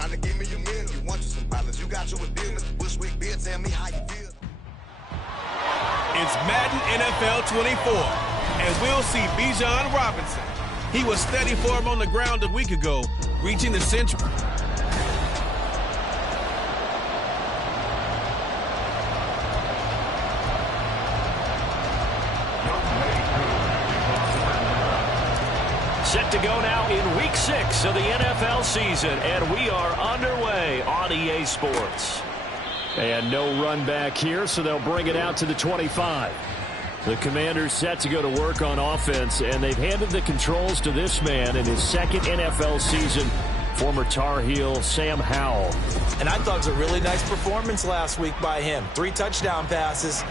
Trying to give me a meal. You want you some balance. You got you a deal. Mr. Bushwick beer. Tell me how you feel. It's Madden NFL 24, and we'll see Bijan Robinson. He was steady for him on the ground a week ago, reaching the central. Set to go now in Week 6 of the NFL season, and we are underway on EA Sports. And no run back here, so they'll bring it out to the 25. The Commanders set to go to work on offense, and they've handed the controls to this man in his second NFL season, former Tar Heel Sam Howell. And I thought it was a really nice performance last week by him. 3 touchdown passes.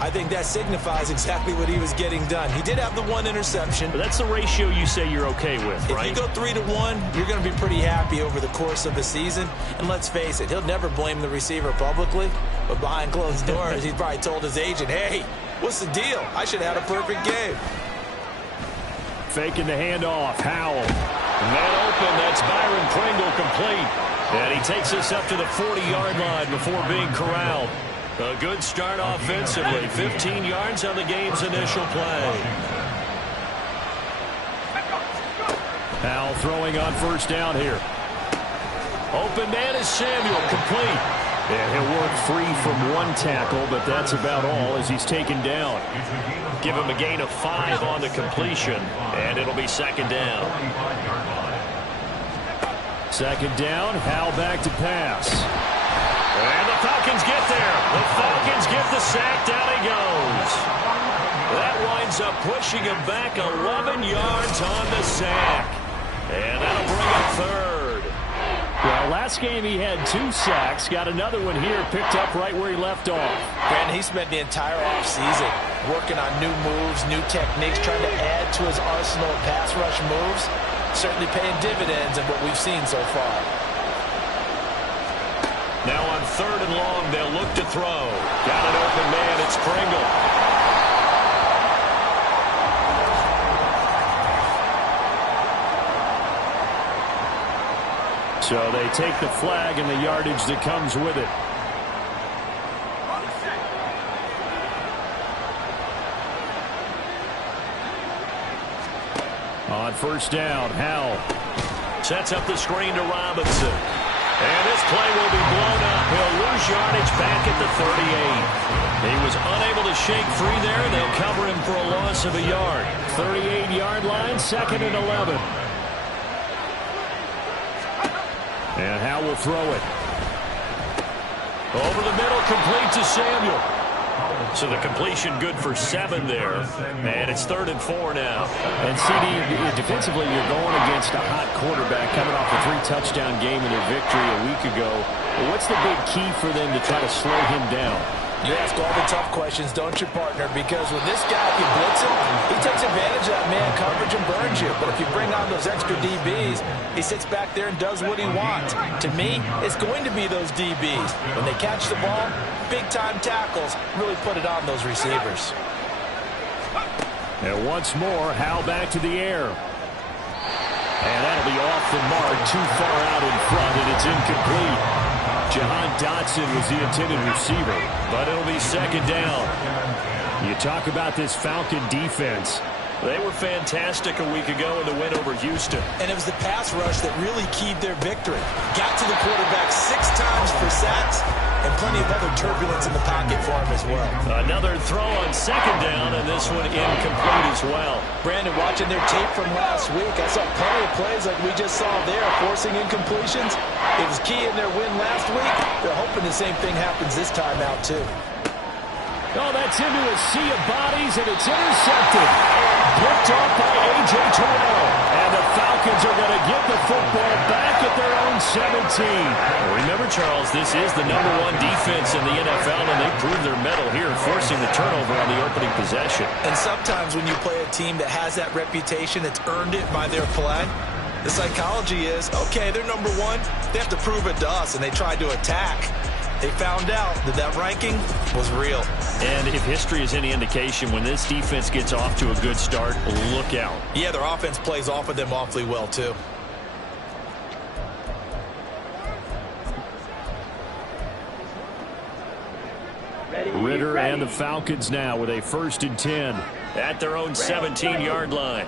I think that signifies exactly what he was getting done. He did have the 1 interception. But that's the ratio you say you're okay with, right? If you go 3-to-1, you're going to be pretty happy over the course of the season. And let's face it, he'll never blame the receiver publicly. But behind closed doors, he's probably told his agent, hey, what's the deal? I should have had a perfect game. Faking the handoff, Howell. Man open, that's Byron Pringle complete. And he takes us up to the 40-yard line before being corralled. A good start offensively. 15 yards on the game's initial play. Howell throwing on first down here. Open man is Samuel, complete. And he'll work free from 1 tackle, but that's about all as he's taken down. Give him a gain of 5 on the completion, and it'll be second down. Second down, Howell back to pass. And the Falcons get there. The Falcons get the sack. Down he goes. That winds up pushing him back 11 yards on the sack. And that'll bring up third. Well, last game he had 2 sacks. Got another one here, picked up right where he left off. Brandon, he spent the entire offseason working on new moves, new techniques, trying to add to his arsenal of pass rush moves. Certainly paying dividends in what we've seen so far. Now on 3rd and long, they'll look to throw. Got an open man, it's Pringle. So they take the flag and the yardage that comes with it. On first down, Howell sets up the screen to Robinson. And this play will be blown up. He'll lose yardage back at the 38. He was unable to shake free there. They'll cover him for a loss of a yard. 38-yard line, 2nd and 11. And Howell will throw it. Over the middle, complete to Samuel. So the completion good for 7 there. And it's 3rd and 4 now. And CD, defensively, you're going against a hot quarterback coming off a 3-touchdown game in their victory a week ago. But what's the big key for them to try to slow him down? You ask all the tough questions, don't you, partner? Because with this guy, if you blitz him, he takes advantage of that man coverage and burns you. But if you bring on those extra DBs, he sits back there and does what he wants. To me, it's going to be those DBs. When they catch the ball, big-time tackles really put it on those receivers. And once more, Howell back to the air. And that'll be off the mark, too far out in front, and it's incomplete. Jahan Dotson was the intended receiver, but it'll be second down. You talk about this Falcon defense. They were fantastic a week ago in the win over Houston. And it was the pass rush that really keyed their victory. Got to the quarterback 6 times for sacks and plenty of other turbulence in the pocket for him as well. Another throw on second down, and this one incomplete as well. Brandon, watching their tape from last week, I saw plenty of plays like we just saw there, forcing incompletions. It was key in their win last week. They're hoping the same thing happens this time out, too. Oh, that's into a sea of bodies, and it's intercepted. Picked off by A.J. Terrell. And the Falcons are going to get the football back at their own 17. Remember, Charles, this is the #1 defense in the NFL, and they proved their mettle here, forcing the turnover on the opening possession. And sometimes when you play a team that has that reputation, that's earned it by their play, the psychology is, okay, they're #1. They have to prove it to us, and they tried to attack. They found out that that ranking was real. And if history is any indication, when this defense gets off to a good start, look out. Yeah, their offense plays off of them awfully well, too. Ritter and the Falcons now with a 1st and 10 at their own 17-yard line.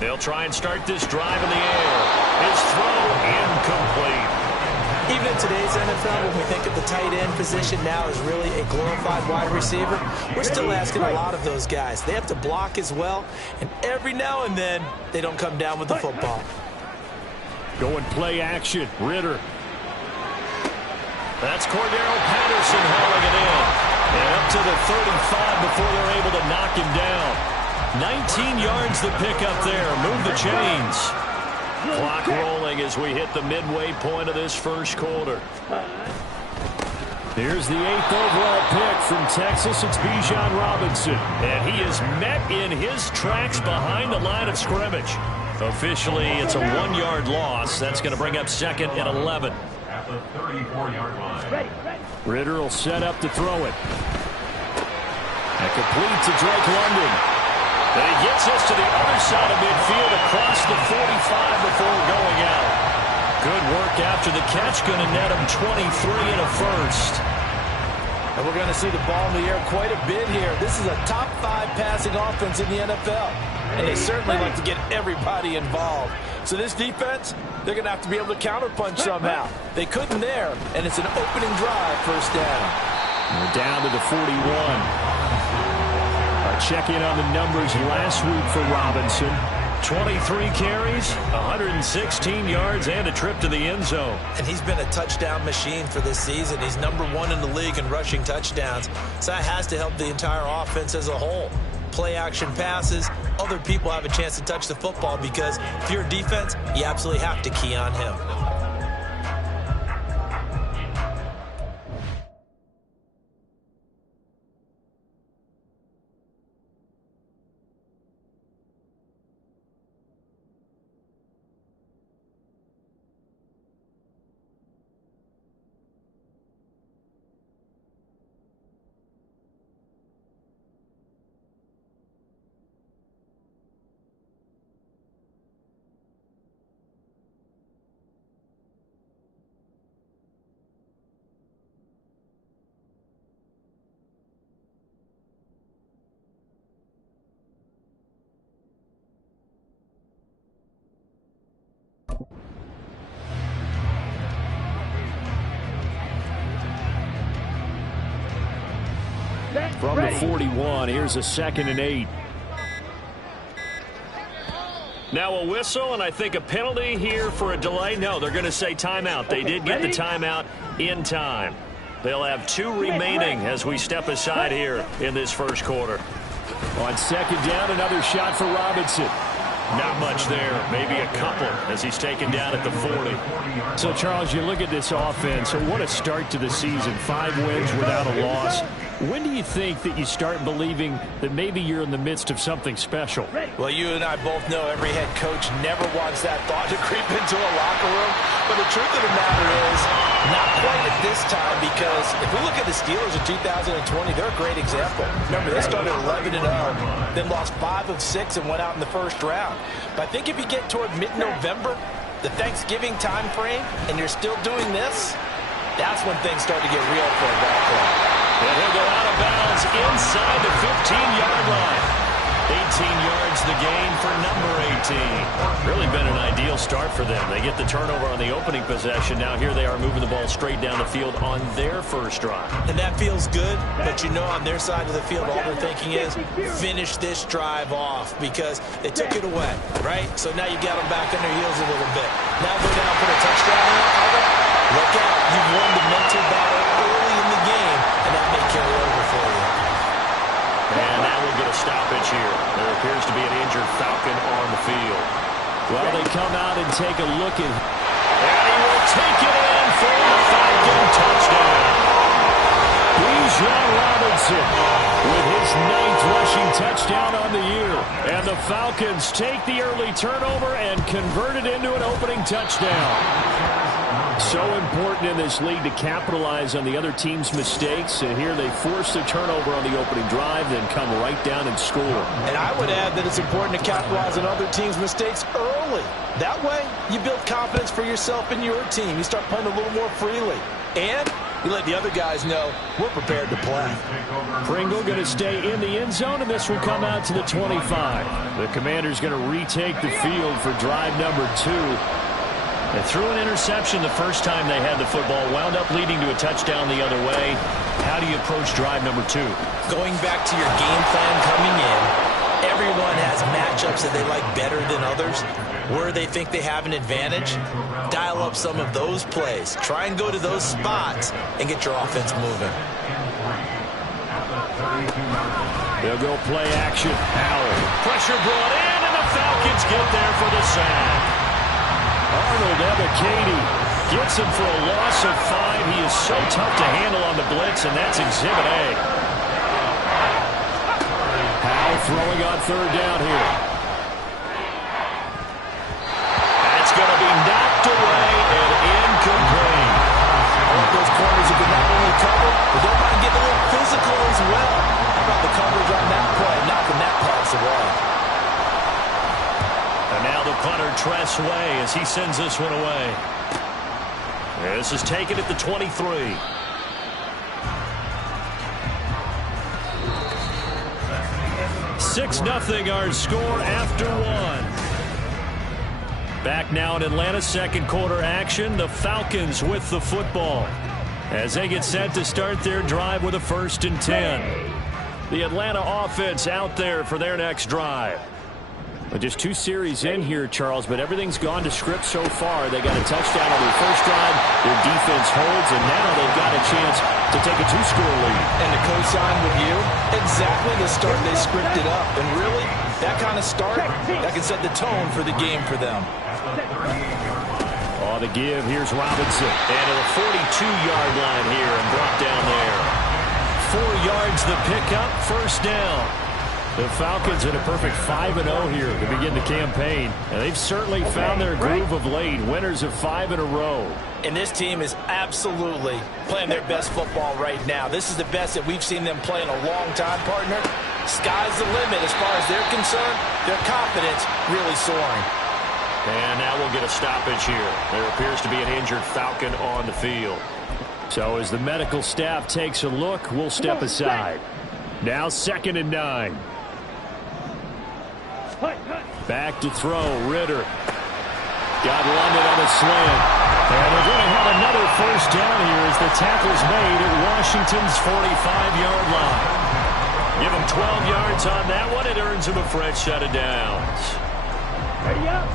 They'll try and start this drive in the air. His throw incomplete. Even in today's NFL, when we think of the tight end position now as really a glorified wide receiver, we're still asking a lot of those guys. They have to block as well, and every now and then, they don't come down with the football. Going play action, Ritter. That's Cordero Patterson hauling it in. And up to the 35 before they're able to knock him down. 19 yards the pick up there. Move the chains. Clock rolling as we hit the midway point of this first quarter. Here's the 8th overall pick from Texas. It's Bijan Robinson. And he is met in his tracks behind the line of scrimmage. Officially, it's a 1-yard loss. That's going to bring up 2nd and 11. At the 34-yard line. Ritter will set up to throw it. And complete to Drake London. And he gets us to the other side of midfield across the 45 before going out. Good work after the catch. Going to net him 23 and a 1st. And we're going to see the ball in the air quite a bit here. This is a top 5 passing offense in the NFL. And they certainly like to get everybody involved. So this defense, they're going to have to be able to counterpunch somehow. They couldn't there, and it's an opening drive, 1st down. We're down to the 41. Check in on the numbers last week for Robinson. 23 carries, 116 yards, and a trip to the end zone. And he's been a touchdown machine for this season. He's #1 in the league in rushing touchdowns. So that has to help the entire offense as a whole. Play action passes, other people have a chance to touch the football because if you're a defense, you absolutely have to key on him. From the 41, here's a 2nd and 8. Now a whistle, and I think a penalty here for a delay. No, they're going to say timeout. They did get the timeout in time. They'll have 2 remaining as we step aside here in this first quarter. On 2nd down, another shot for Robinson. Not much there, maybe a couple as he's taken down at the 40. So, Charles, you look at this offense, what a start to the season. 5 wins without a loss. When do you think that you start believing that maybe you're in the midst of something special? Well, you and I both know every head coach never wants that thought to creep into a locker room. But the truth of the matter is, not quite at this time, because if we look at the Steelers in 2020, they're a great example. Remember, they started 11-0, then lost 5 of 6 and went out in the first round. But I think if you get toward mid-November, the Thanksgiving time frame, and you're still doing this, that's when things start to get real for a ball club. And he'll go out of bounds inside the 15-yard line. 18 yards the gain for number 18. Really been an ideal start for them. They get the turnover on the opening possession. Now here they are moving the ball straight down the field on their first drive. And that feels good, but you know on their side of the field all they're thinking is finish this drive off because they took it away, right? So now you got them back on their heels a little bit. Now go down, put a touchdown in. Look out, you've won the mental battle early in the game, and that may carry over for you. And now we'll get a stoppage here. There appears to be an injured Falcon on the field. Well, they come out and take a look at. And he will take it in for a Falcon touchdown. Bijan Robinson with his 9th rushing touchdown on the year. And the Falcons take the early turnover and convert it into an opening touchdown. So important in this league to capitalize on the other team's mistakes. And here they force the turnover on the opening drive, then come right down and score. And I would add that it's important to capitalize on other teams' mistakes early. That way, you build confidence for yourself and your team. You start playing a little more freely. And You let the other guys know we're prepared to play. Pringle going to stay in the end zone, and this will come out to the 25. The Commanders going to retake the field for drive number 2. They threw an interception the first time they had the football, wound up leading to a touchdown the other way. How do you approach drive number 2? Going back to your game plan coming in, everyone has matchups that they like better than others. Where they think they have an advantage, dial up some of those plays. Try and go to those spots and get your offense moving. They'll go play action. Howell. Pressure brought in, and the Falcons get there for the sack. Arnold Ebiketie gets him for a loss of 5. He is so tough to handle on the blitz, and that's Exhibit A. Howell throwing on third down here. That's going to be knocked away and incomplete. I like those corners who can not only cover, but don't mind getting a little physical as well. How about the coverage on that play, knocking that pass away? And now the punter, Tress Way, as he sends this one away. This is taken at the 23. (6-0) our score after 1. Back now in Atlanta, second quarter action. The Falcons with the football as they get set to start their drive with a 1st and 10. The Atlanta offense out there for their next drive. Well, just 2 series in here, Charles, but everything's gone to script so far. They got a touchdown on their first drive. Their defense holds, and now they've got a chance to take a 2-score lead. And to co-sign with you, exactly the start they scripted up. And really, that kind of start, that can set the tone for the game for them. On the give, here's Robinson. And to the 42-yard line here and brought down there. 4 yards the pickup, first down. The Falcons in a perfect 5-0 here to begin the campaign. And they've certainly found their groove of late. Winners of 5 in a row. And this team is absolutely playing their best football right now. This is the best that we've seen them play in a long time, partner. Sky's the limit as far as they're concerned. Their confidence really soaring. And now we'll get a stoppage here. There appears to be an injured Falcon on the field. So as the medical staff takes a look, we'll step aside. Now 2nd and 9. Back to throw, Ritter. Got London on a slant. And they're going to have another first down here as the tackle's made at Washington's 45-yard line. Give him 12 yards on that one. It earns him a fresh set of downs. Ready up.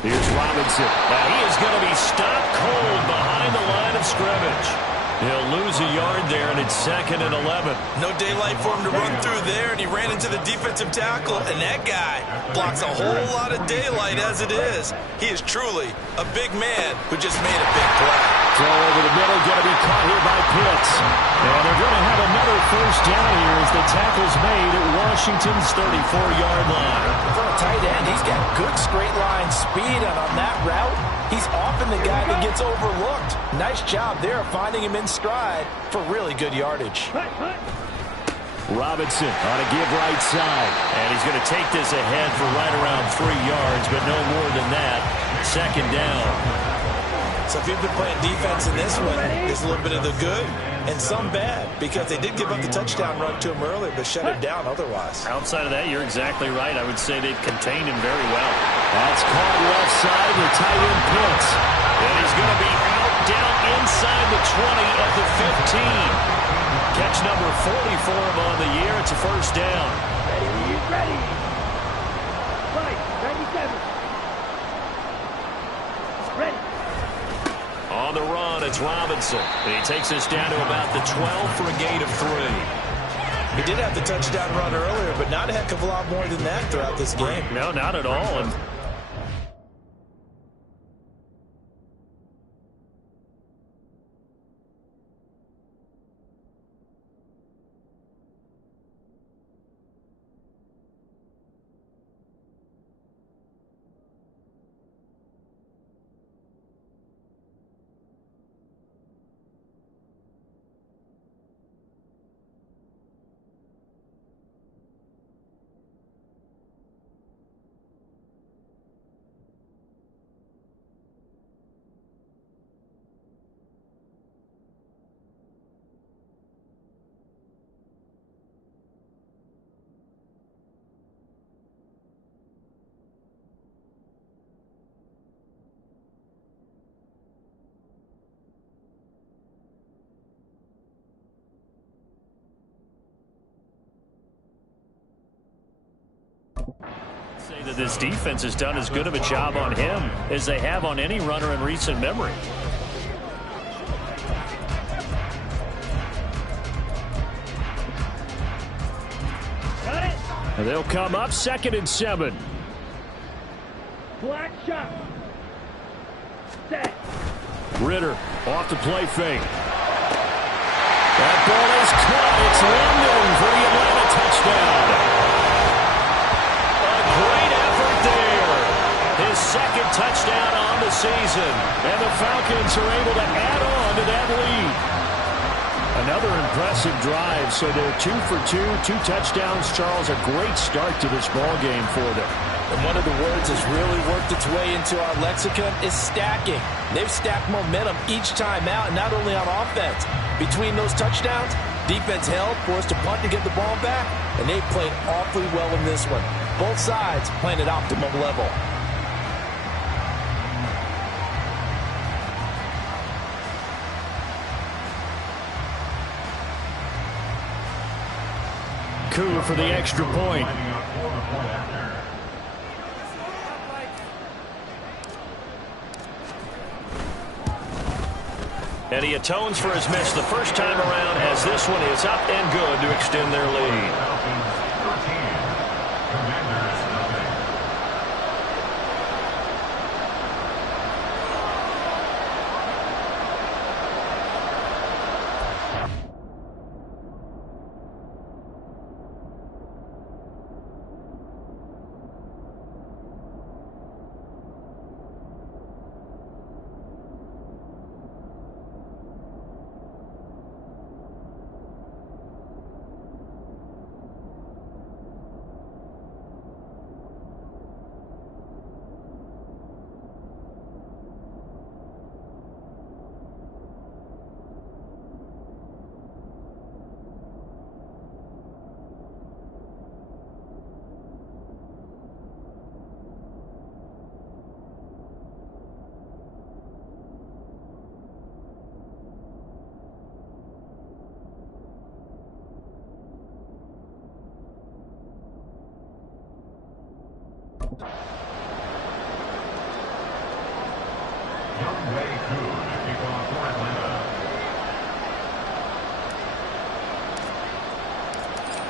Here's Robinson. Now he is going to be stopped cold behind the line of scrimmage. He'll lose a yard there, and it's 2nd and 11. No daylight for him to run through there, and he ran into the defensive tackle, and that guy blocks a whole lot of daylight as it is. He is truly a big man who just made a big play. Throw over the middle, going to be caught here by Pitts. And they're going to have another first down here as the tackle's made at Washington's 34-yard line. For a tight end, he's got good straight line speed, and on that route, he's often the guy that gets overlooked. Nice job there of finding him in stride for really good yardage. Robinson on a give right side. And he's going to take this ahead for right around 3 yards, but no more than that. 2nd down. So if you've been playing defense in this one, there's a little bit of the good and some bad, because they did give up the touchdown run to him earlier, but shut it down otherwise. Outside of that, you're exactly right. I would say they've contained him very well. That's caught left side with tight end Pitts. And he's going to be out down inside the 20 at the 15. Catch number 40 for him on the year. It's a first down. Ready. Right, 97. Ready. On the run, it's Robinson. And he takes us down to about the 12 for a gain of 3. He did have the touchdown run earlier, but not a heck of a lot more than that throughout this game. No, not at all. And Say that this defense has done as good of a job on him as they have on any runner in recent memory. Got it. And they'll come up 2nd and 7. Black shot. Set. Ritter off the play fake. That ball is caught. It's London for the Atlanta touchdown. A great effort there. His 2nd touchdown on the season. And the Falcons are able to add on to that lead. Another impressive drive. So they're 2 for 2, 2 touchdowns. Charles, a great start to this ball game for them. And one of the words that's really worked its way into our lexicon is stacking. They've stacked momentum each time out, and not only on offense. Between those touchdowns, defense held, forced to punt to get the ball back, and they played awfully well in this one. Both sides playing at optimum level. Coup for the extra point. And he atones for his miss the first time around as this one is up and good to extend their lead.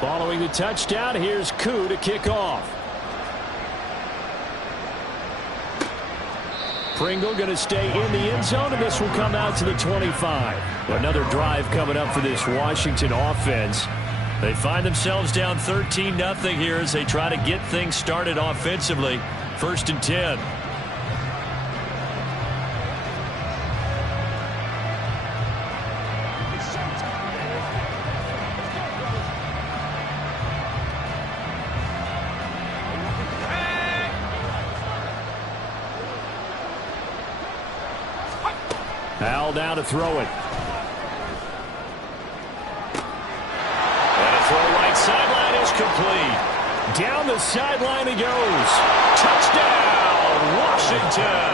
Following the touchdown, here's Koo to kick off. Pringle going to stay in the end zone, and this will come out to the 25. Another drive coming up for this Washington offense. They find themselves down 13-0 here as they try to get things started offensively. 1st and 10. Al down to throw it. And a throw right sideline is complete. Down the sideline he goes. Touchdown, Washington.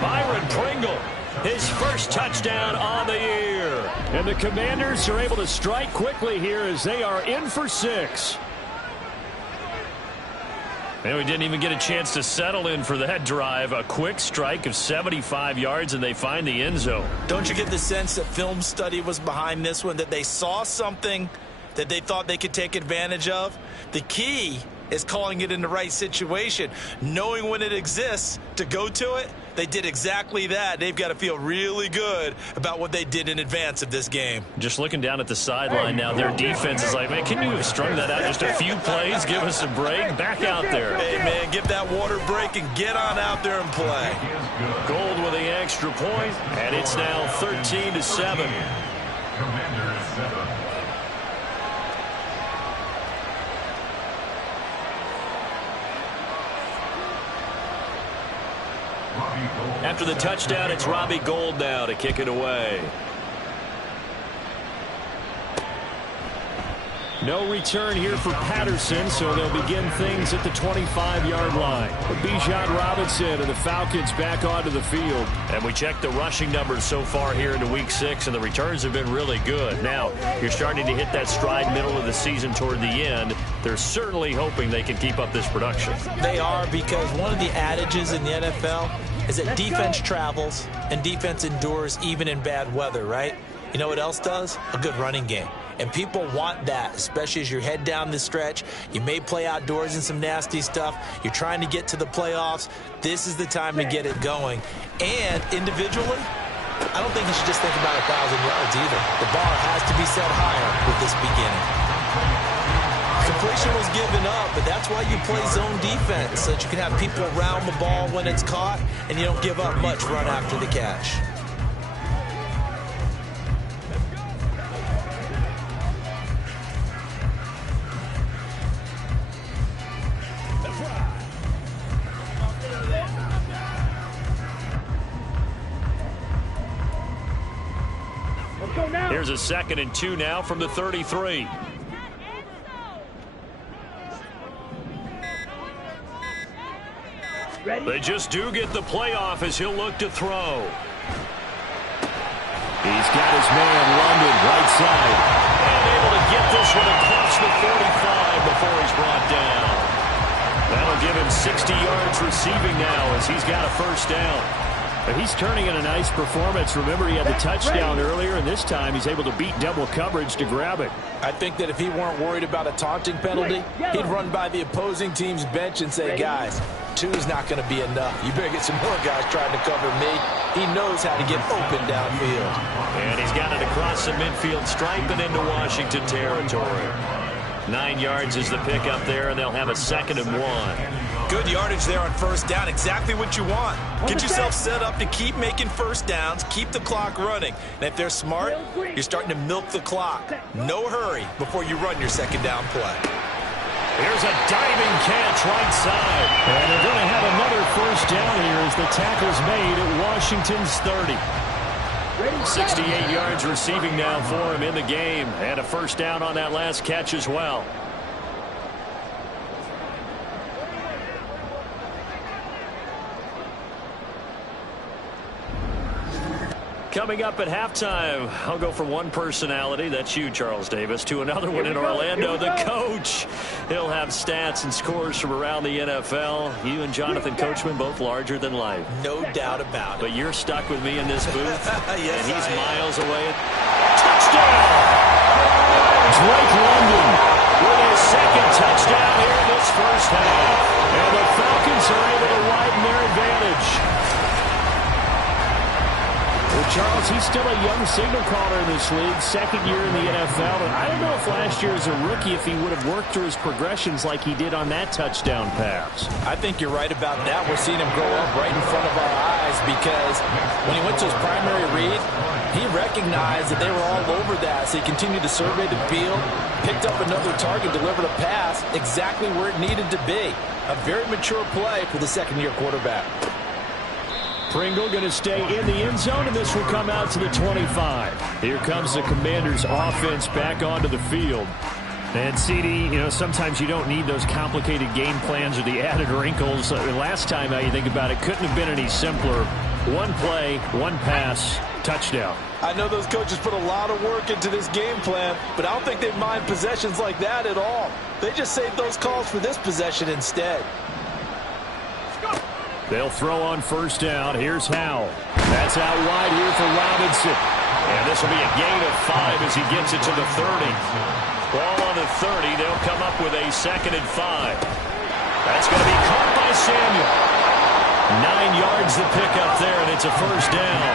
Byron Pringle, his first touchdown on the year. And the Commanders are able to strike quickly here as they are in for 6. And we didn't even get a chance to settle in for that drive. A quick strike of 75 yards, and they find the end zone. Don't you get the sense that film study was behind this one, that they saw something that they thought they could take advantage of? The key is calling it in the right situation, knowing when it exists to go to it. They did exactly that. They've got to feel really good about what they did in advance of this game. Just looking down at the sideline now, their defense is like, man, can you have strung that out just a few plays? Give us a break. Back out there. Hey, man, give that water break and get on out there and play. Gold with the extra point, and it's now 13-7. Commanders 7. After the touchdown, it's Robbie Gould now to kick it away. No return here for Patterson, so they'll begin things at the 25-yard line. Bijan Robinson and the Falcons back onto the field. And we check the rushing numbers so far here into Week 6, and the returns have been really good. Now, you're starting to hit that stride middle of the season toward the end. they're certainly hoping they can keep up this production. They are, because one of the adages in the NFL is that defense travels and defense endures even in bad weather, right? You know what else does? A good running game. And people want that, especially as you head down the stretch. You may play outdoors in some nasty stuff. You're trying to get to the playoffs. This is the time to get it going. And individually, I don't think you should just think about 1,000 yards either. The bar has to be set higher with this beginning. Completion was given up, but that's why you play zone defense, so that you can have people around the ball when it's caught, and you don't give up much run after the catch. Here's a 2nd and 2 now from the 33. They just do get the playoff as he'll look to throw. He's got his man London right side. And able to get this one across the 45 before he's brought down. That'll give him 60 yards receiving now as he's got a first down. But he's turning in a nice performance. Remember, he had the touchdown earlier, and this time he's able to beat double coverage to grab it. I think that if he weren't worried about a taunting penalty, he'd run by the opposing team's bench and say, guys, 2's not going to be enough. You better get some more guys trying to cover me. He knows how to get open downfield. And he's got it across the midfield stripe and into Washington territory. 9 yards is the pickup there, and they'll have a 2nd and 1. Good yardage there on first down. Exactly what you want. Get yourself set up to keep making first downs, keep the clock running. And if they're smart, you're starting to milk the clock. No hurry before you run your 2nd down play. Here's a diving catch right side. And they're going to have another first down here as the tackle's made at Washington's 30. 68 yards receiving now for him in the game. And a first down on that last catch as well. Coming up at halftime, I'll go from one personality, that's you, Charles Davis, to another one in Orlando, the coach. He'll have stats and scores from around the NFL. You and Jonathan Coachman both larger than life. No doubt about it. But you're stuck with me in this booth, yes, and he's miles away. Touchdown! Drake London With his 2nd touchdown here in this first half. and the Falcons are able to widen their advantage. Well, Charles, he's still a young signal caller in this league, 2nd year in the NFL. And I don't know if last year as a rookie, if he would have worked through his progressions like he did on that touchdown pass. I think you're right about that. We're seeing him grow up right in front of our eyes, because when he went to his primary read, he recognized that they were all over that. So he continued to survey the field, picked up another target, delivered a pass exactly where it needed to be. A very mature play for the 2nd-year quarterback. Pringle going to stay in the end zone, and this will come out to the 25. Here comes the Commanders' offense back onto the field. And, CD, you know, sometimes you don't need those complicated game plans or the added wrinkles. Last time, now you think about it, couldn't have been any simpler. One play, one pass, touchdown. I know those coaches put a lot of work into this game plan, but I don't think they mind possessions like that at all. They just saved those calls for this possession instead. They'll throw on first down. Here's Howell. That's out wide here for Robinson. And this will be a gain of 5 as he gets it to the 30. Ball on the 30. They'll come up with a 2nd and 5. That's going to be caught by Samuel. 9 yards the pickup there, and it's a first down.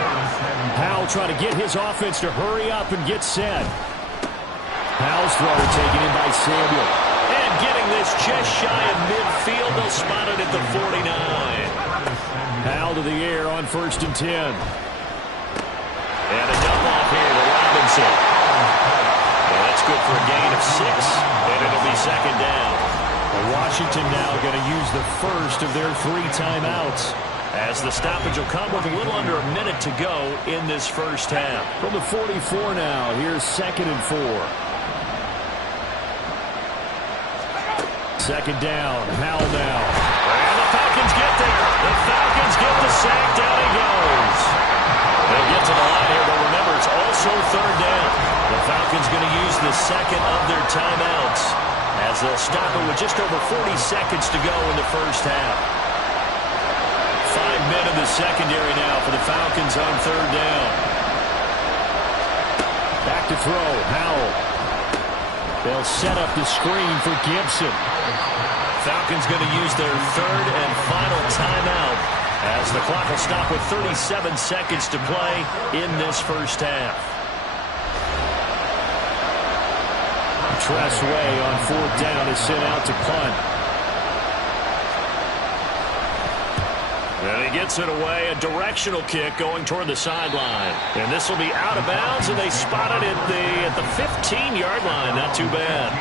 Howell trying to get his offense to hurry up and get set. Howell's throw taken in by Samuel. And getting this just shy of midfield. They'll spot it at the 49. Howell to the air on 1st and 10. And a dump off here to Robinson. And that's good for a gain of 6. And it'll be 2nd down. Washington now going to use the first of their 3 timeouts. As the stoppage will come with a little under a minute to go in this first half. From the 44 now, here's 2nd and 4. 2nd down, Howell now. And the Falcons get there. The Falcons get the sack. Down he goes. They'll get to the line here, but remember, it's also 3rd down. The Falcons going to use the 2nd of their timeouts. as they'll stop it with just over 40 seconds to go in the first half. 5 men in the secondary now for the Falcons on third down. Back to throw, Howell. They'll set up the screen for Gibson. Falcons going to use their third and final timeout as the clock will stop with 37 seconds to play in this first half. Tressway on fourth down is sent out to punt. And he gets it away, a directional kick going toward the sideline. And this will be out of bounds, and they spot it at the 15-yard line. Not too bad.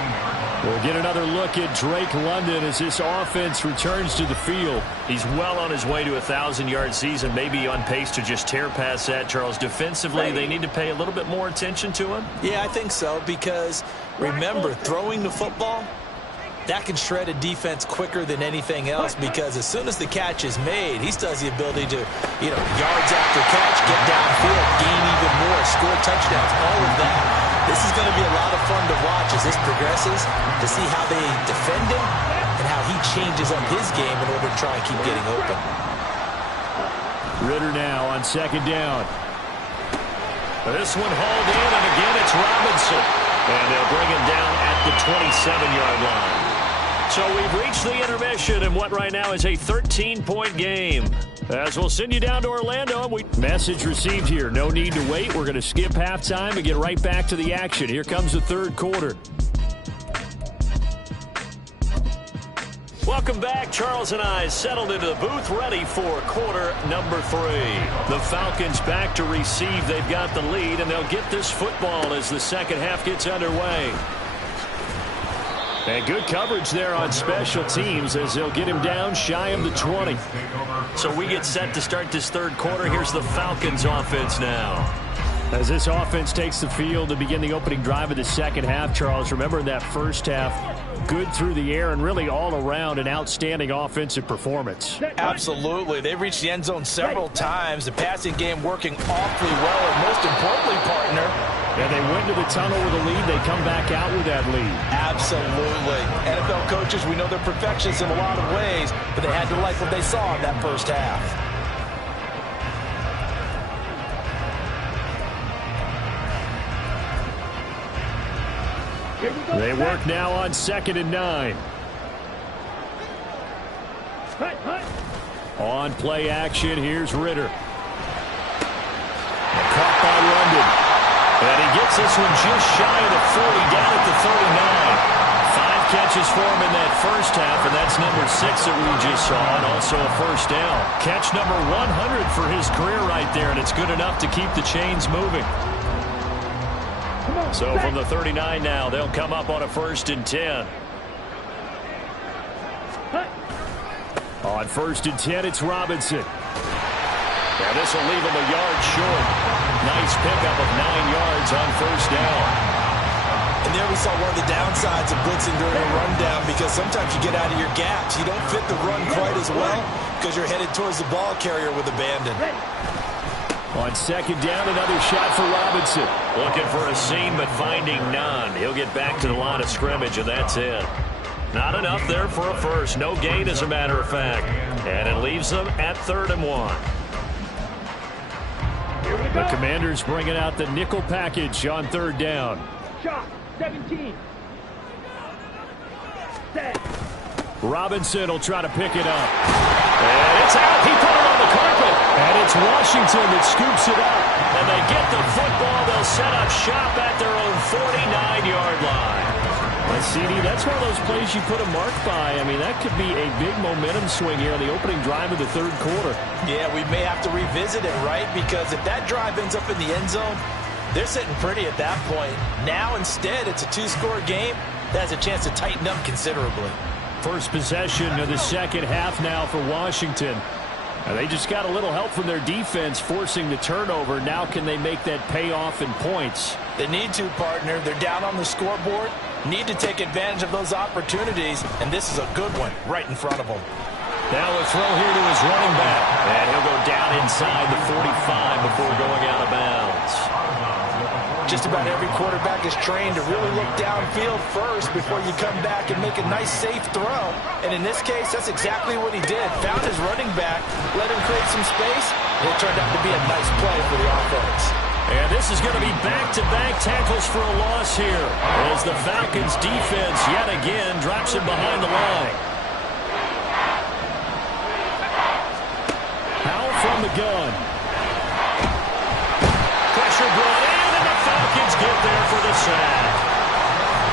We'll get another look at Drake London as this offense returns to the field. He's well on his way to a 1,000-yard season, maybe on pace to just tear past that, Charles. Defensively, they need to pay a little bit more attention to him. Yeah, I think so, because remember, throwing the football, that can shred a defense quicker than anything else, because as soon as the catch is made, he still has the ability to, yards after catch, get downfield, gain even more, score touchdowns, all of that. This is going to be a lot of fun to watch as this progresses, to see how they defend him and how he changes up his game in order to try and keep getting open. Ritter now on second down. This one hauled in, and again it's Robinson. And they'll bring him down at the 27-yard line. So we've reached the intermission in what right now is a 13-point game. As we'll send you down to Orlando. Message received here. No need to wait. We're going to skip halftime and get right back to the action. Here comes the third quarter. Welcome back. Charles and I settled into the booth ready for quarter number 3. The Falcons back to receive. They've got the lead, and they'll get this football as the second half gets underway. And good coverage there on special teams as they'll get him down shy of the 20. So we get set to start this third quarter. Here's the Falcons offense now. As this offense takes the field to begin the opening drive of the second half, Charles, remember in that first half, good through the air and really all around an outstanding offensive performance. Absolutely. They've reached the end zone several times. The passing game working awfully well, and most importantly, partner, and they went to the tunnel with a lead. They come back out with that lead. Absolutely. NFL coaches, we know they're perfectionists in a lot of ways, but they had to like what they saw in that first half. They work now on 2nd and 9. On play action, here's Ritter. Caught by London. And he gets this one just shy of the 40, down at the 39. 5 catches for him in that first half, and that's number 6 that we just saw, and also a first down. Catch number 100 for his career right there, and it's good enough to keep the chains moving. So from the 39 now, they'll come up on a 1st and 10. On 1st and 10, it's Robinson. Now this will leave him a yard short. Nice pickup of 9 yards on 1st down. And there we saw one of the downsides of blitzing during a rundown, because sometimes you get out of your gaps. You don't fit the run quite as well because you're headed towards the ball carrier with abandon. On 2nd down, another shot for Robinson. Looking for a seam, but finding none. He'll get back to the line of scrimmage, and that's it. Not enough there for a first. No gain, as a matter of fact. And it leaves them at 3rd and 1. The Commanders bringing out the nickel package on 3rd down. Shot, 17. Set. Robinson will try to pick it up. And it's out. He put it on the carpet. And it's Washington that scoops it up. And they get the football. They'll set up shop at their own 49-yard line. Well, CD, that's one of those plays you put a mark by. I mean, that could be a big momentum swing here on the opening drive of the 3rd quarter. Yeah, we may have to revisit it, right? Because if that drive ends up in the end zone, they're sitting pretty at that point. Now, instead, it's a 2-score game. That has a chance to tighten up considerably. First possession of the second half now for Washington. And they just got a little help from their defense forcing the turnover. Now can they make that pay off in points? They need to, partner. They're down on the scoreboard. Need to take advantage of those opportunities, and this is a good one right in front of them. Now a throw here to his running back. And he'll go down inside the 45 before going out of bounds. Just about every quarterback is trained to really look downfield first before you come back and make a nice, safe throw. And in this case, that's exactly what he did. Found his running back, let him create some space, and it turned out to be a nice play for the offense. And this is going to be back-to-back tackles for a loss here as the Falcons defense yet again drops him behind the line. Powell from the gun. Pressure brought in, and the Falcons get there for the sack.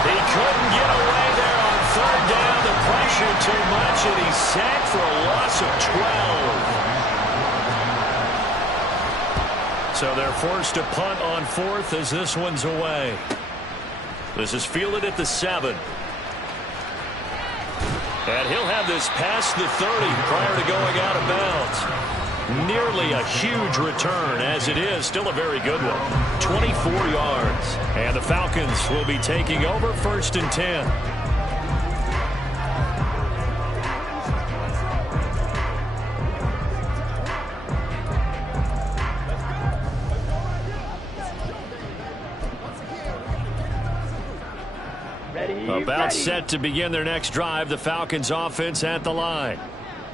He couldn't get away there on third down. The pressure too much, and he's sacked for a loss of 12. So they're forced to punt on fourth as this one's away. This is fielded at the 7. And he'll have this past the 30 prior to going out of bounds. Nearly a huge return, as it is still a very good one. 24 yards. And the Falcons will be taking over 1st and 10. About set to begin their next drive. The Falcons offense at the line.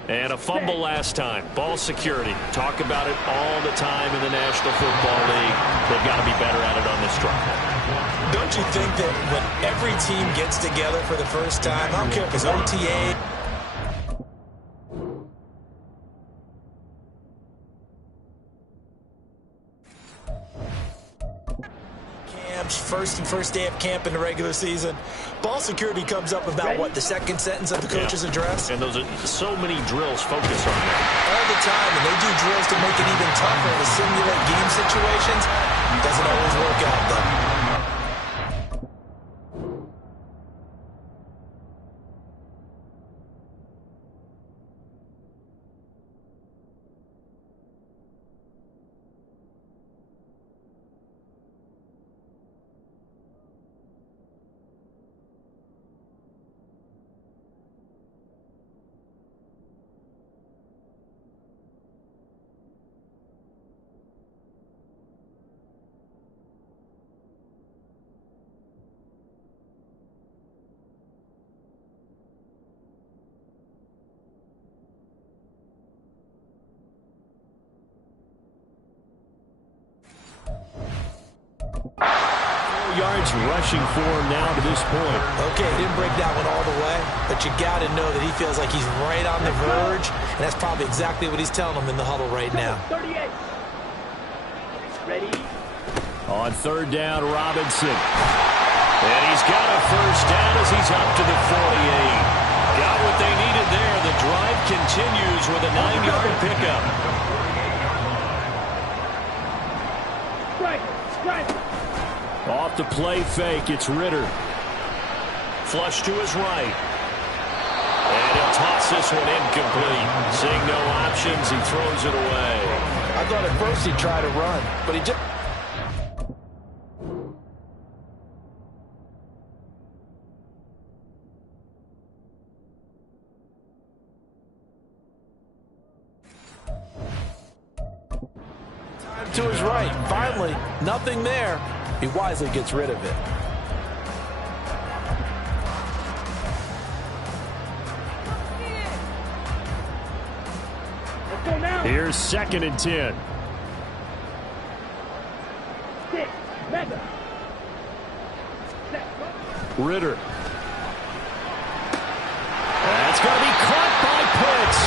And a fumble last time. Ball security. Talk about it all the time in the National Football League. They've got to be better at it on this drive. Don't you think that when every team gets together for the first time, I don't care if it's OTA, first day of camp in the regular season, ball security comes up about, what, the second sentence of the coach's address? And those are so many drills focus on that. All the time, and they do drills to make it even tougher to simulate game situations. It doesn't always work out, though. Yards rushing for him now to this point. Okay, didn't break that one all the way, but you got to know that he feels like he's right on the verge, and that's probably exactly what he's telling them in the huddle right now. 38. Ready? On third down, Robinson. And he's got a first down as he's up to the 48. Got what they needed there. The drive continues with a 9-yard pickup. Strike. Off the play fake, it's Ritter. Flush to his right. And he'll toss this one incomplete. Seeing no options, he throws it away. I thought at first he'd try to run, but he just... to his right. Finally, nothing there. He wisely gets rid of it. Here's 2nd and 10. Ritter. That's going to be caught by Pitts.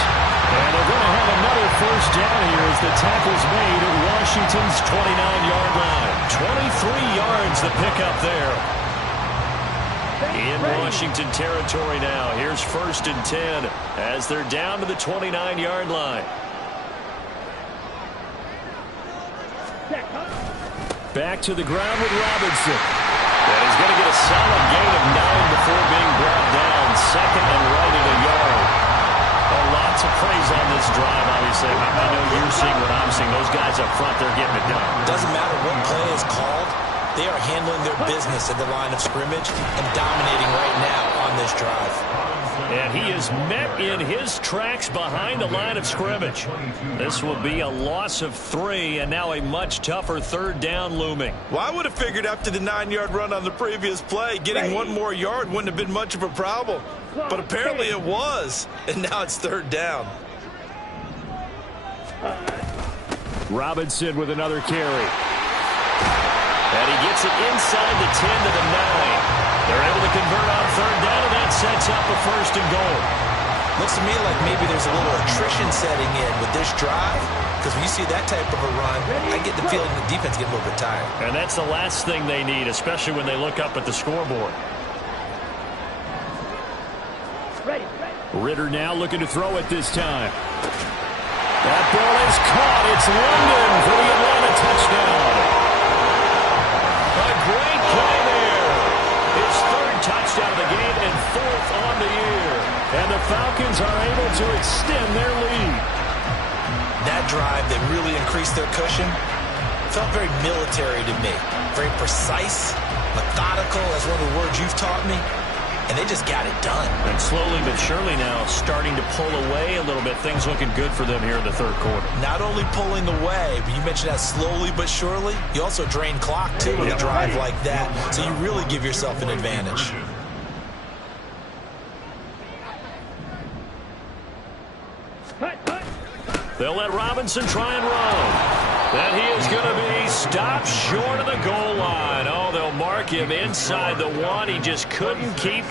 And they're going to have another first down here as the tackle's made at Washington's 29-yard line. 23 yards the pickup there. In Washington territory now. Here's 1st and 10 as they're down to the 29-yard line. Back to the ground with Robinson. And he's going to get a solid gain of 9 before being brought down. 2nd and right at a yard. Lots of praise on this drive, obviously. I know you're seeing what I'm seeing. Those guys up front, they're getting it done. Doesn't matter what play is called. They are handling their business at the line of scrimmage and dominating right now on this drive. And he is met in his tracks behind the line of scrimmage. This will be a loss of 3, and now a much tougher third down looming. Well, I would have figured after the 9-yard run on the previous play, getting one more yard wouldn't have been much of a problem. But apparently it was, and now it's third down. Robinson with another carry. And he gets it inside the 10 to the 9. They're able to convert on third down, and that sets up a 1st and goal. Looks to me like maybe there's a little attrition setting in with this drive, because when you see that type of a run, I get the feeling the defense gets a little bit tired. And that's the last thing they need, especially when they look up at the scoreboard. Ritter now looking to throw it this time. That ball is caught. It's London for the Atlanta touchdown. A great play there. His 3rd touchdown of the game and 4th on the year. And the Falcons are able to extend their lead. That drive that really increased their cushion felt very military to me. Very precise, methodical, as one of the words you've taught me. And they just got it done. And slowly but surely now starting to pull away a little bit. Things looking good for them here in the 3rd quarter. Not only pulling away, but you mentioned that slowly but surely. You also drain clock, too, with a drive like that. So you really give yourself an advantage. They'll let Robinson try and run. And he is going to be stopped short of the goal line. Oh, they'll mark him inside the 1. He just couldn't keep.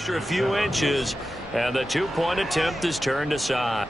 extra few inches, and the two-point attempt is turned aside.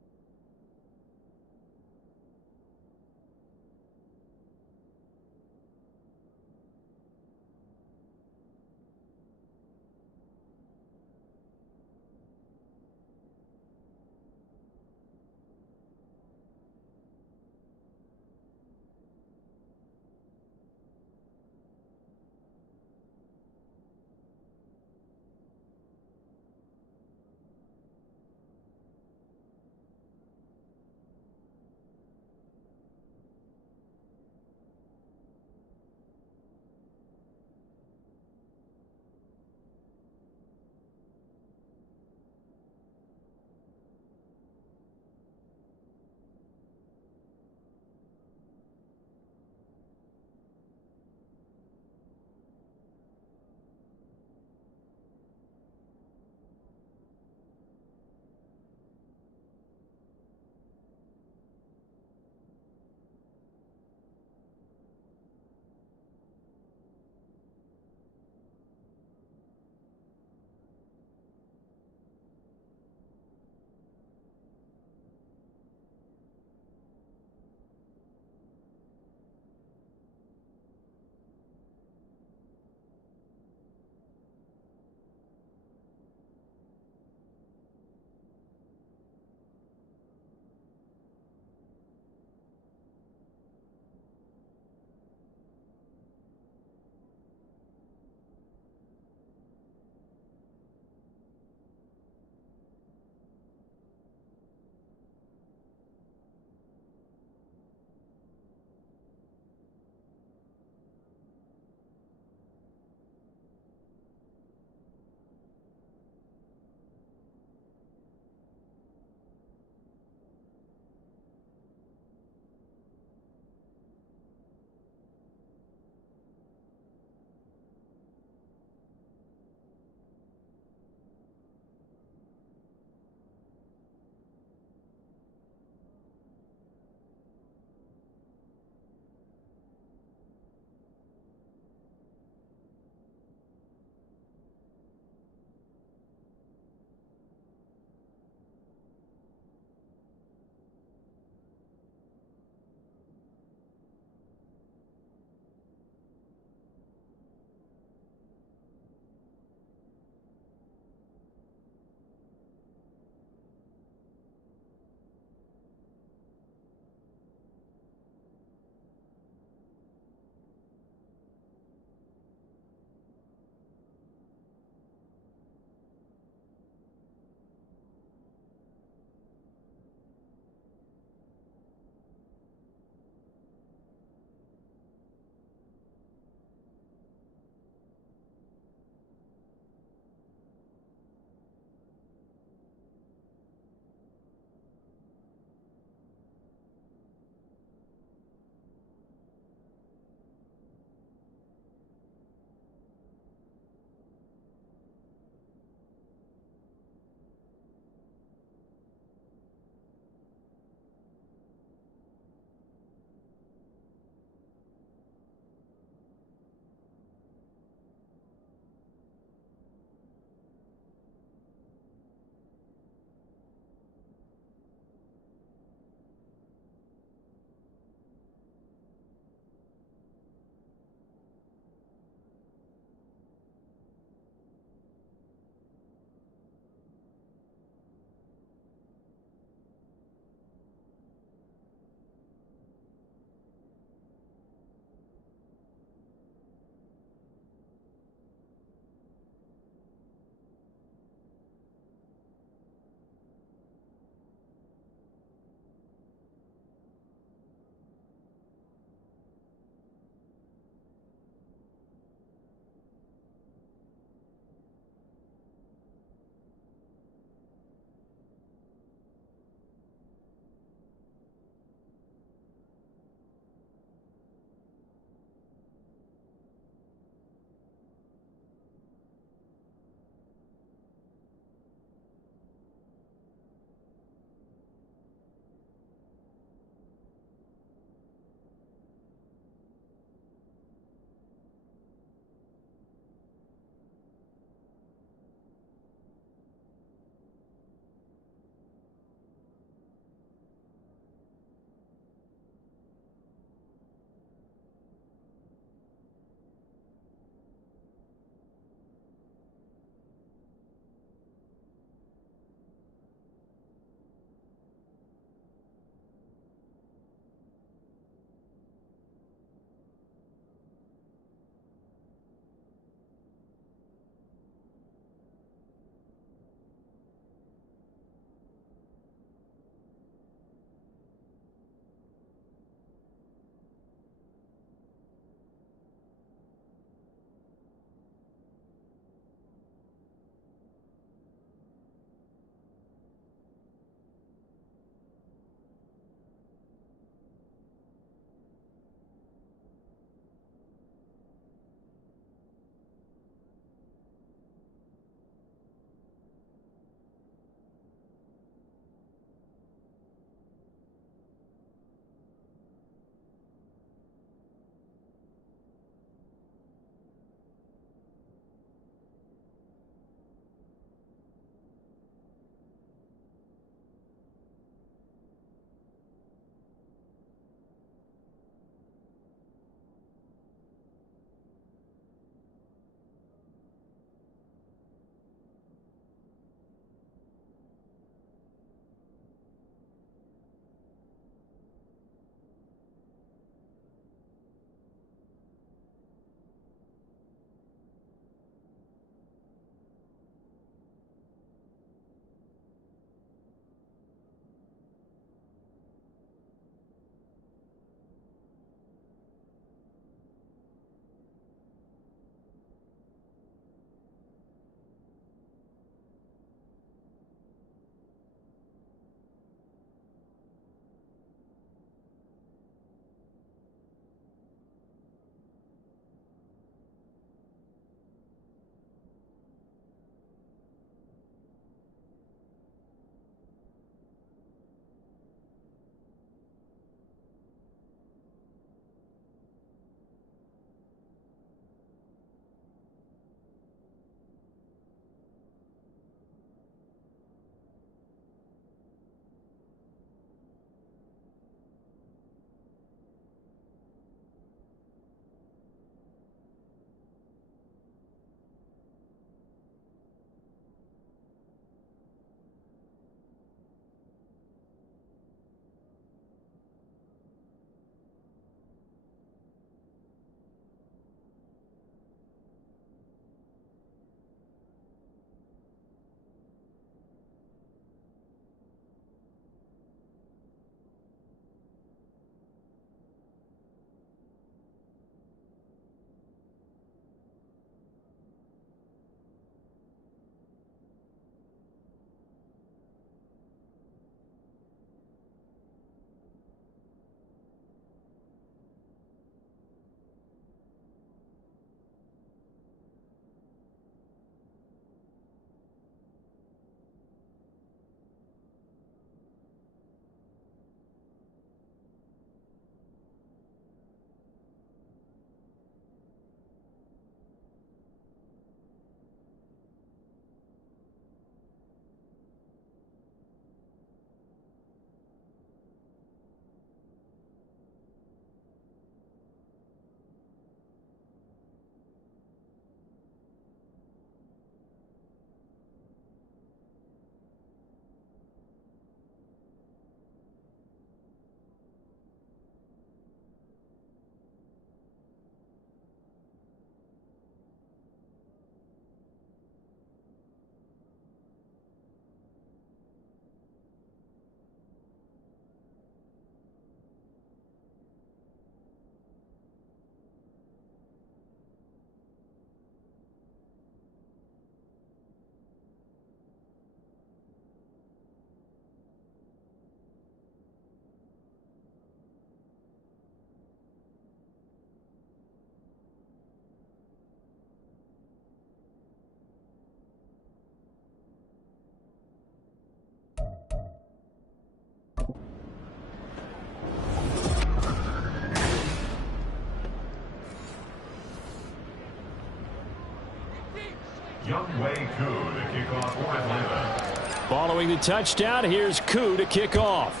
Youngway Koo to kick off for Atlanta. Following the touchdown, here's Koo to kick off.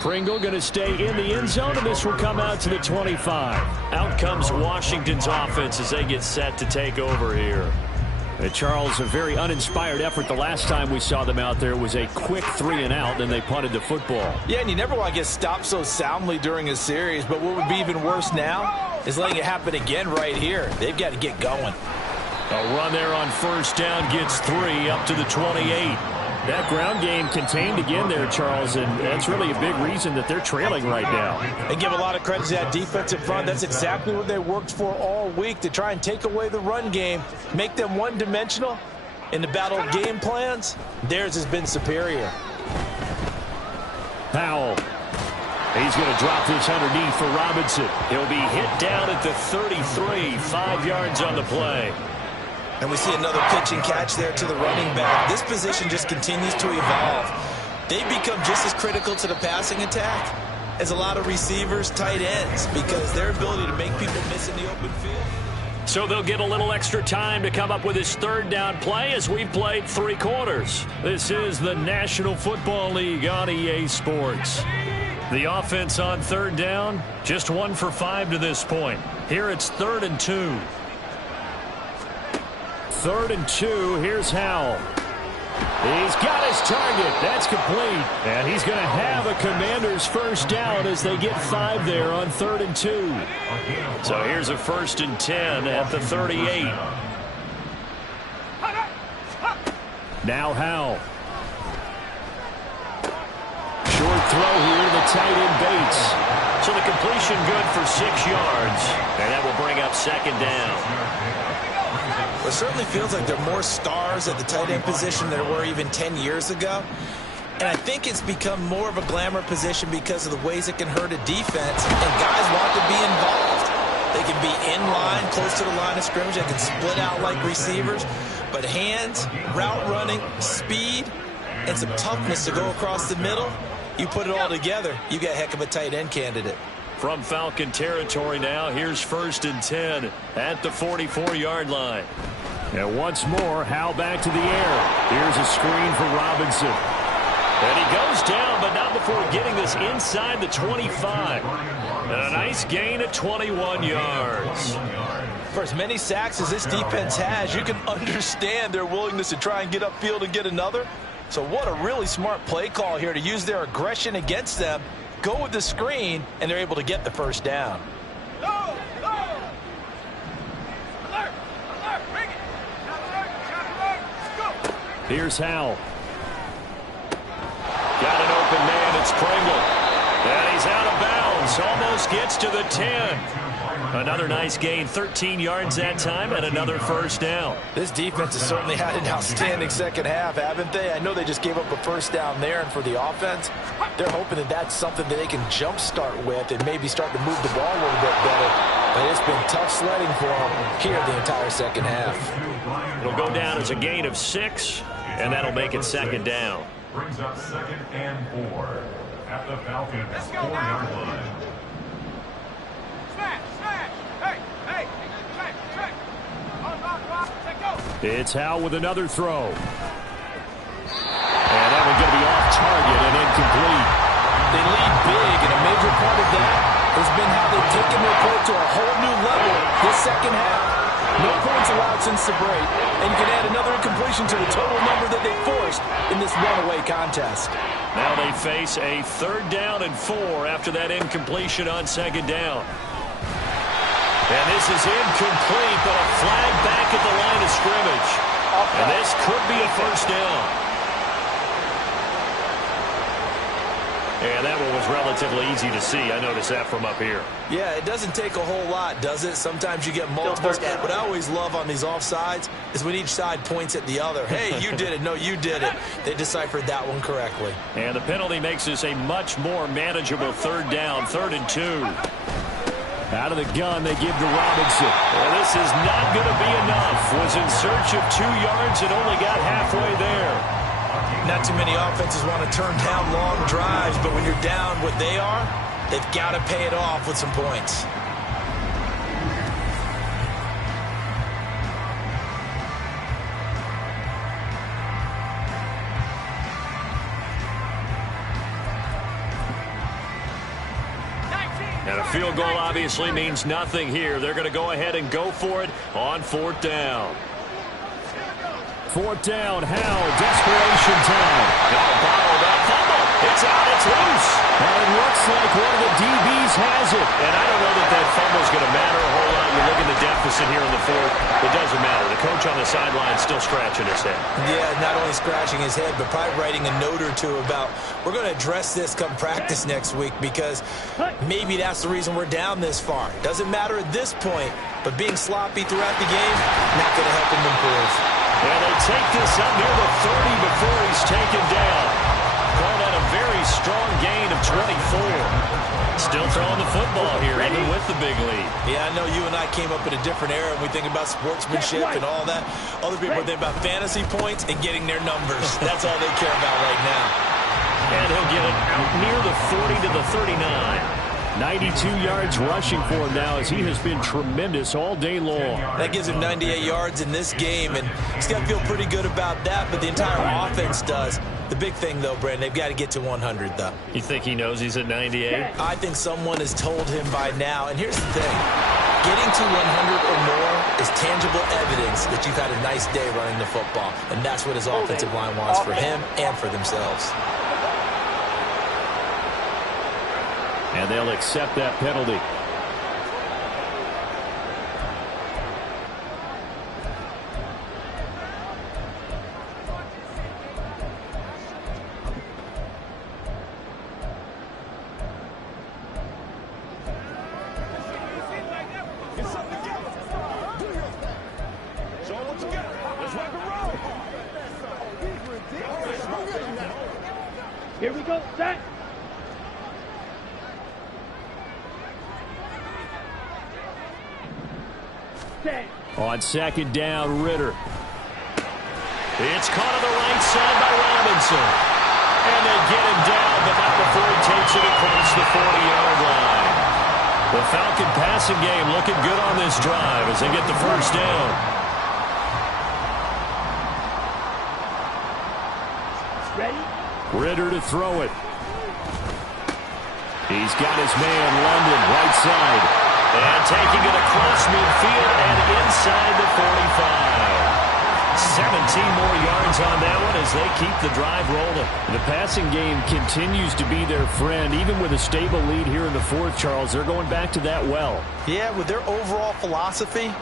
Pringle going to stay in the end zone, and this will come out to the 25. Out comes Washington's offense as they get set to take over here. Charles, a very uninspired effort. The last time we saw them out there was a quick 3-and-out, and they punted the football. Yeah, and you never want to get stopped so soundly during a series, but what would be even worse now is letting it happen again right here. They've got to get going. A run there on first down gets 3 up to the 28. That ground game contained again there, Charles, and that's really a big reason that they're trailing right now. They give a lot of credit to that defensive front. That's exactly what they worked for all week, to try and take away the run game, make them one-dimensional. In the battle of game plans, theirs has been superior. Powell. He's going to drop this underneath for Robinson. He'll be hit down at the 33, 5 yards on the play. And we see another pitch and catch there to the running back. This position just continues to evolve. They become just as critical to the passing attack as a lot of receivers, tight ends, because their ability to make people miss in the open field. So they'll get a little extra time to come up with this third down play as we've played 3 quarters. This is the National Football League on EA Sports. The offense on third down, just 1 for 5 to this point. Here it's 3rd and 2. 3rd and 2. Here's Howell. He's got his target. That's complete. And he's going to have a Commanders first down as they get 5 there on 3rd and 2. So here's a 1st and 10 at the 38. Now Howell. Short throw here to the tight end Bates. So the completion good for 6 yards. And that will bring up 2nd down. It certainly feels like there are more stars at the tight end position than there were even 10 years ago. And I think it's become more of a glamour position because of the ways it can hurt a defense. And guys want to be involved. They can be in line, close to the line of scrimmage. They can split out like receivers. But hands, route running, speed, and some toughness to go across the middle, you put it all together, you got a heck of a tight end candidate. From Falcon territory now, here's 1st and 10 at the 44-yard line. And once more, Howell back to the air. Here's a screen for Robinson. And he goes down, but not before getting this inside the 25. And a nice gain at 21 yards. For as many sacks as this defense has, you can understand their willingness to try and get upfield and get another. So what a really smart play call here to use their aggression against them. Go with the screen, and they're able to get the first down. Here's Howell. Got an open man. It's Pringle. And he's out of bounds. Almost gets to the 10. Another nice gain. 13 yards that time and another first down. This defense has certainly had an outstanding second half, haven't they? I know they just gave up a first down there, and for the offense, they're hoping that that's something that they can jumpstart with and maybe start to move the ball a little bit better. But it's been tough sledding for them here the entire second half. It'll go down as a gain of 6, and that'll make it 2nd down. Brings up 2nd and 4 at the Falcons 4-yard line. It's Howell with another throw. And that one going to be off target and incomplete. They lead big, and a major part of that has been how they've taken their play to a whole new level this second half. No points allowed since the break, and you can add another incompletion to the total number that they forced in this runaway contest. Now they face a 3rd down and 4 after that incompletion on 2nd down. And this is incomplete, but a flag back at the line of scrimmage. And this could be a first down. And that one was relatively easy to see. I noticed that from up here. Yeah, it doesn't take a whole lot, does it? Sometimes you get multiples. What I always love on these offsides is when each side points at the other. Hey, you did it. No, you did it. They deciphered that one correctly. And the penalty makes this a much more manageable 3rd down, 3rd and 2. Out of the gun, they give to Robinson. Well, this is not going to be enough. Was in search of 2 yards and only got halfway there. Not too many offenses want to turn down long drives, but when you're down what they are, they've got to pay it off with some points. And a field goal obviously means nothing here. They're going to go ahead and go for it on 4th down. 4th down, Howell, desperation time. Got a bottled up fumble. It's out, it's loose. And it looks like one of the DBs has it. And I don't know that that fumble is going to matter a whole lot. You look at the deficit here in the 4th. It doesn't matter. The coach on the sideline is still scratching his head. Yeah, not only scratching his head, but probably writing a note or two about, we're going to address this come practice next week because maybe that's the reason we're down this far. Doesn't matter at this point, but being sloppy throughout the game, not going to help him improve. And they take this up near the 30 before he's taken down. Call that a very strong gain of 24. Still throwing the football here, even with the big lead. Yeah, I know you and I came up in a different era and we think about sportsmanship and all that. Other people think about fantasy points and getting their numbers. That's all they care about right now. And he'll get it out near the 40 to the 39. 92 yards rushing for him now as he has been tremendous all day long. That gives him 98 yards in this game, and he's got to feel pretty good about that, but the entire offense does. The big thing, though, Brandon, they've got to get to 100, though. You think he knows he's at 98? I think someone has told him by now, and here's the thing. Getting to 100 or more is tangible evidence that you've had a nice day running the football, and that's what his offensive line wants for him and for themselves. And they'll accept that penalty. Here we go, set. On 2nd down, Ritter. It's caught on the right side by Robinson. And they get him down, but not before he takes it across the 40-yard line. The Falcon passing game looking good on this drive as they get the first down. Ready? Ritter to throw it. He's got his man, London, right side. And taking it across midfield and inside the 45. 17 more yards on that one as they keep the drive rolling. The passing game continues to be their friend. Even with a stable lead here in the 4th, Charles, they're going back to that well. Yeah, with their overall philosophy,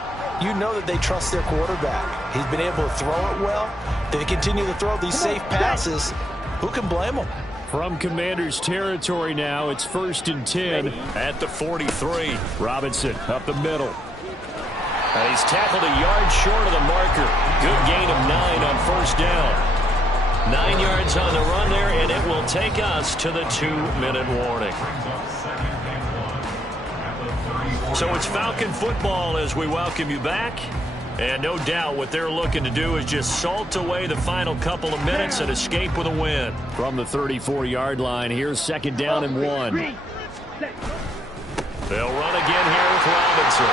you know that they trust their quarterback. He's been able to throw it well. They continue to throw these safe passes. Who can blame them? From Commanders territory now, it's 1st and 10 at the 43. Robinson up the middle. And he's tackled a yard short of the marker. Good gain of 9 on 1st down. 9 yards on the run there, and it will take us to the 2-minute warning. So it's Falcon football as we welcome you back. And no doubt what they're looking to do is just salt away the final couple of minutes and escape with a win. From the 34-yard line, here's 2nd down and 1. They'll run again here with Robinson.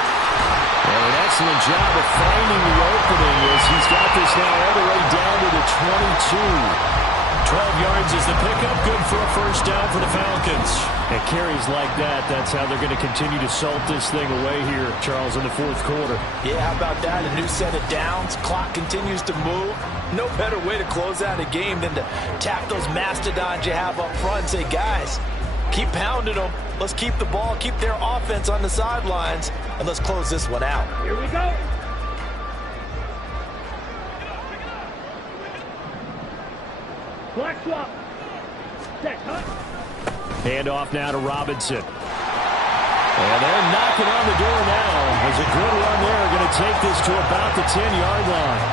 And an excellent job of finding the opening as he's got this now all the way down to the 22. 12 yards is the pickup. Good for a first down for the Falcons. And carries like that, that's how they're going to continue to salt this thing away here, Charles, in the 4th quarter. Yeah, how about that? A new set of downs. Clock continues to move. No better way to close out a game than to tap those mastodons you have up front and say, guys, keep pounding them. Let's keep the ball, keep their offense on the sidelines, and let's close this one out. Here we go. Black swap. Set, cut. Hand off now to Robinson. And they're knocking on the door now. There's a good run there. Going to take this to about the 10-yard line.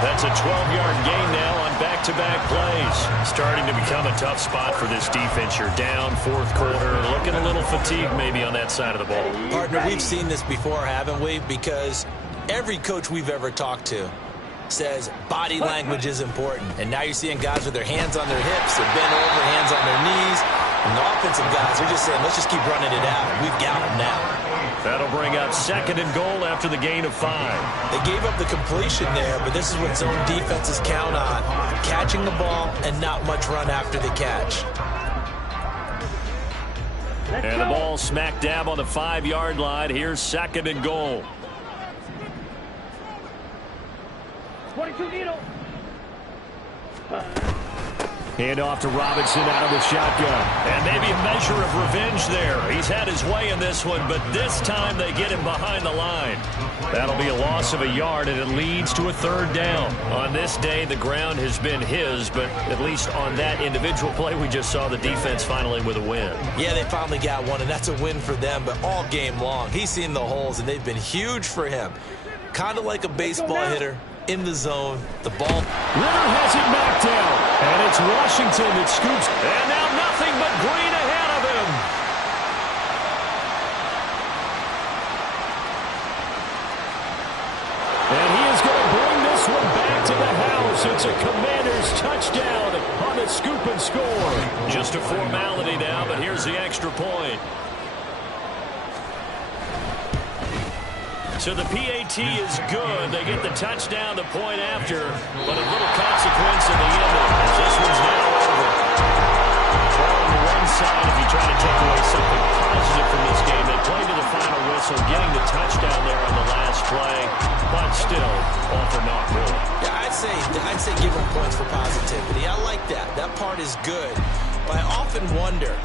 That's a 12-yard gain now on back-to-back plays. Starting to become a tough spot for this defense. You're down 4th quarter. Looking a little fatigued maybe on that side of the ball. Partner, we've seen this before, haven't we? Because every coach we've ever talked to says body language is important. And now you're seeing guys with their hands on their hips, they're bent over, hands on their knees. And the offensive guys are just saying, let's just keep running it out. We've got them now. That'll bring up 2nd and goal after the gain of 5. They gave up the completion there, but this is what zone defenses count on. Catching the ball and not much run after the catch. And the ball smack dab on the 5-yard line. Here's 2nd and goal. 22 needle. Hand off to Robinson out of the shotgun. And maybe a measure of revenge there. He's had his way in this one, but this time they get him behind the line. That'll be a loss of a yard, and it leads to a 3rd down. On this day, the ground has been his, but at least on that individual play, we just saw the defense finally with a win. Yeah, they finally got one, and that's a win for them, but all game long, he's seen the holes, and they've been huge for him. Kind of like a baseball hitter. In the zone, the ball. Ritter has it knocked down, and it's Washington that scoops. And now nothing but green ahead of him. And he is going to bring this one back to the house. It's a Commanders touchdown on the scoop and score. Just a formality now, but here's the extra point. So the PAT is good. They get the touchdown, the point after, but a little consequence in the end as this one's now over. Well, on the one side, if you try to take away something positive from this game, they played to the final whistle, getting the touchdown there on the last play, but still, all for naught, really. Yeah, I'd say give them points for positivity. I like that. That part is good. But I often wonder,